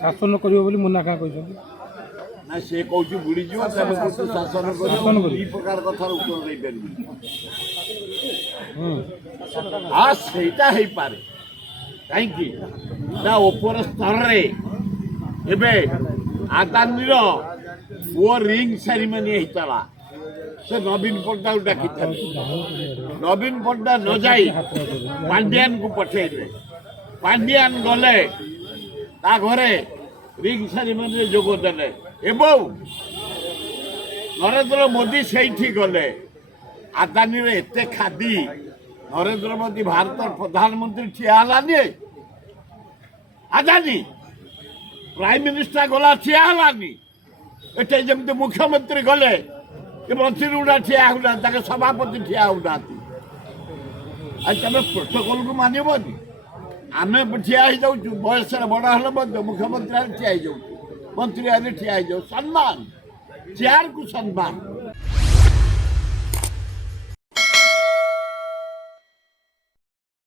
ଶାସନ କରିବ ବୋଲି ମୁନା ଖାଁ କହିଛନ୍ତି। ନା ସେ କହୁଛି ବୁଡ଼ିଯିବ ଶାସନ କରିବ ଦୁଇ ପ୍ରକାର କଥାର ଉତ୍ତର ଦେଇପାରିବି। ହଁ ସେଇଟା ହେଇପାରେ କାହିଁକି ନା ଉପର ସ୍ତରରେ ଏବେ ଆଦାନୀର ପୁଅ ରିଙ୍ଗ ସେରିମନି ହେଇଥିଲା। ସେ ନବୀନ ପଟ୍ଟନାୟକ ଡାକିଥିଲେ। ନବୀନ ପଟ୍ଟନାୟକ ନ ଯାଇ ପାଣ୍ଡିଆନକୁ ପଠେଇଲେ। ପାଣ୍ଡିଆନ ଗଲେ ତା ଘରେ ରିଙ୍ଗ ସେରିମନିରେ ଯୋଗ ଦେଲେ ଏବଂ ନରେନ୍ଦ୍ର ମୋଦି ସେଇଠି ଗଲେ। ଆଦାନୀର ଏତେ ଖାଦି ନରେନ୍ଦ୍ର ମୋଦି ଭାରତର ପ୍ରଧାନମନ୍ତ୍ରୀ ଠିଆ ହେଲାନି। ଆଦାନୀ ପ୍ରାଇମ ମିନିଷ୍ଟର ଗଲା ଠିଆ ହେଲାନି। ଏଠି ଯେମିତି ମୁଖ୍ୟମନ୍ତ୍ରୀ ଗଲେ ଏ ମନ୍ତ୍ରୀ ଗୁଡ଼ା ଠିଆ ହେଉନାହାନ୍ତି, ତାଙ୍କ ସଭାପତି ଠିଆ ହେଉନାହାନ୍ତି। ଆଉ ତମେ ପ୍ରୋଟୋକଲକୁ ମାନିବନି। ଆମେ ଠିଆ ହେଇଯାଉଛୁ, ବୟସରେ ବଡ଼ ହେଲେ ମଧ୍ୟ ମୁଖ୍ୟମନ୍ତ୍ରୀ ଠିଆ ହେଇଯାଉଛୁ, ମନ୍ତ୍ରୀ ଠିଆ ହେଇଯାଉ। ସମ୍ମାନ ଚେୟାରକୁ ସମ୍ମାନ।